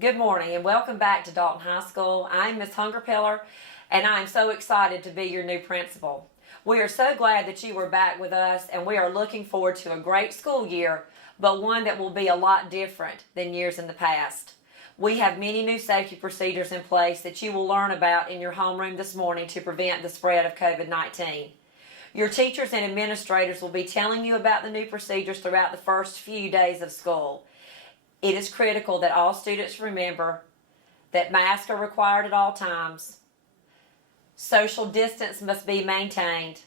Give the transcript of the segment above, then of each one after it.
Good morning and welcome back to Dalton High School. I'm Miss Hungerpiller and I'm so excited to be your new principal. We are so glad that you were back with us and we are looking forward to a great school year, but one that will be a lot different than years in the past. We have many new safety procedures in place that you will learn about in your homeroom this morning to prevent the spread of COVID-19. Your teachers and administrators will be telling you about the new procedures throughout the first few days of school. It is critical that all students remember that masks are required at all times. Social distance must be maintained.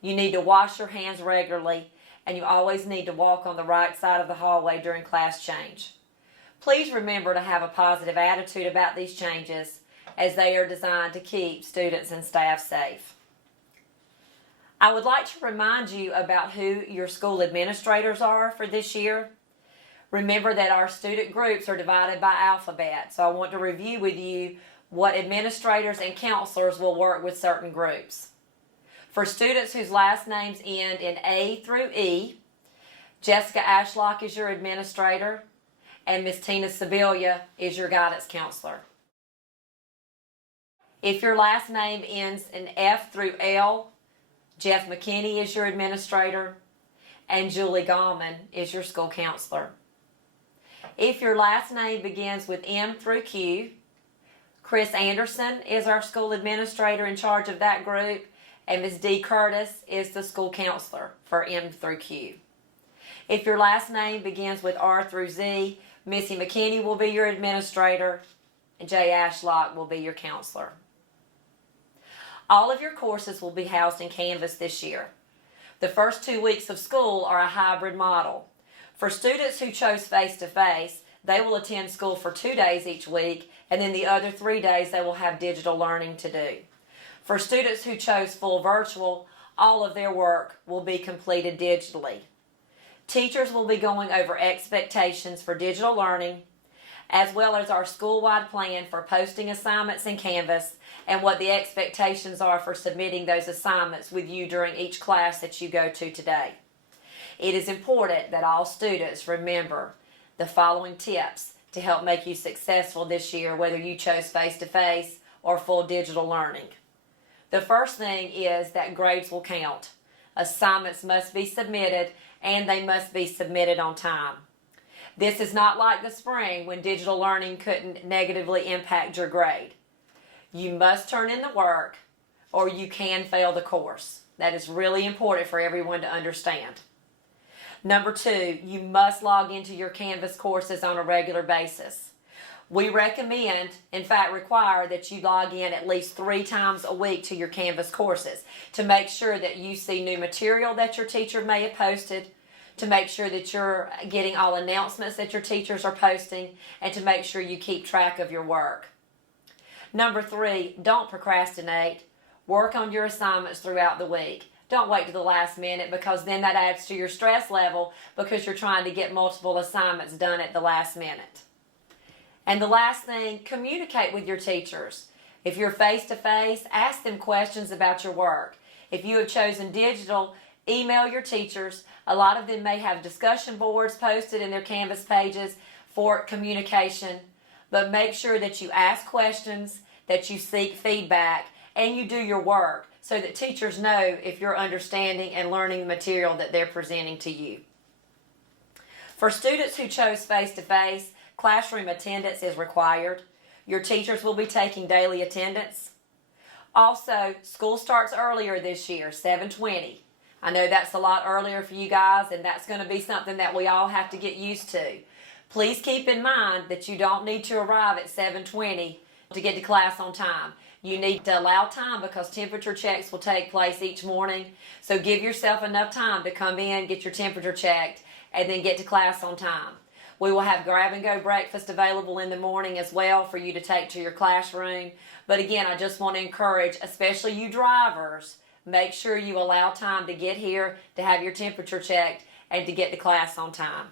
You need to wash your hands regularly, and you always need to walk on the right side of the hallway during class change. Please remember to have a positive attitude about these changes, as they are designed to keep students and staff safe. I would like to remind you about who your school administrators are for this year. Remember that our student groups are divided by alphabet, so I want to review with you what administrators and counselors will work with certain groups. For students whose last names end in A through E, Jessica Ashlock is your administrator, and Miss Tina Sibilia is your guidance counselor. If your last name ends in F through L, Jeff McKinney is your administrator, and Julie Gallman is your school counselor. If your last name begins with M through Q, Chris Anderson is our school administrator in charge of that group, and Ms. D. Curtis is the school counselor for M through Q. If your last name begins with R through Z, Missy McKinney will be your administrator, and Jay Ashlock will be your counselor. All of your courses will be housed in Canvas this year. The first 2 weeks of school are a hybrid model. For students who chose face-to-face, they will attend school for 2 days each week, and then the other 3 days they will have digital learning to do. For students who chose full virtual, all of their work will be completed digitally. Teachers will be going over expectations for digital learning, as well as our school-wide plan for posting assignments in Canvas and what the expectations are for submitting those assignments with you during each class that you go to today. It is important that all students remember the following tips to help make you successful this year, whether you chose face-to-face or full digital learning. The first thing is that grades will count. Assignments must be submitted, and they must be submitted on time. This is not like the spring when digital learning couldn't negatively impact your grade. You must turn in the work, or you can fail the course. That is really important for everyone to understand. Number 2, you must log into your Canvas courses on a regular basis. We recommend, in fact require, that you log in at least 3 times a week to your Canvas courses to make sure that you see new material that your teacher may have posted, to make sure that you're getting all announcements that your teachers are posting, and to make sure you keep track of your work. Number 3, don't procrastinate. Work on your assignments throughout the week. Don't wait to the last minute, because then that adds to your stress level because you're trying to get multiple assignments done at the last minute. And the last thing, communicate with your teachers. If you're face-to-face, ask them questions about your work. If you have chosen digital, email your teachers. A lot of them may have discussion boards posted in their Canvas pages for communication, but make sure that you ask questions, that you seek feedback, and you do your work, so that teachers know if you're understanding and learning the material that they're presenting to you. For students who chose face-to-face, classroom attendance is required. Your teachers will be taking daily attendance. Also, school starts earlier this year, 7:20. I know that's a lot earlier for you guys, and that's going to be something that we all have to get used to. Please keep in mind that you don't need to arrive at 7:20 to get to class on time. You need to allow time because temperature checks will take place each morning. So give yourself enough time to come in, get your temperature checked, and then get to class on time. We will have grab-and-go breakfast available in the morning as well for you to take to your classroom. But again, I just want to encourage, especially you drivers, make sure you allow time to get here, to have your temperature checked, and to get to class on time.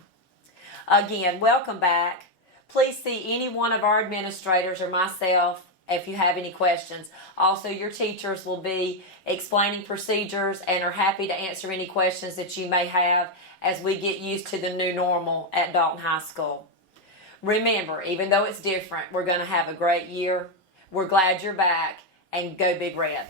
Again, welcome back. Please see any one of our administrators or myself if you have any questions. Also, your teachers will be explaining procedures and are happy to answer any questions that you may have as we get used to the new normal at Dalton High School. Remember, even though it's different, we're going to have a great year. We're glad you're back, and go Big Red.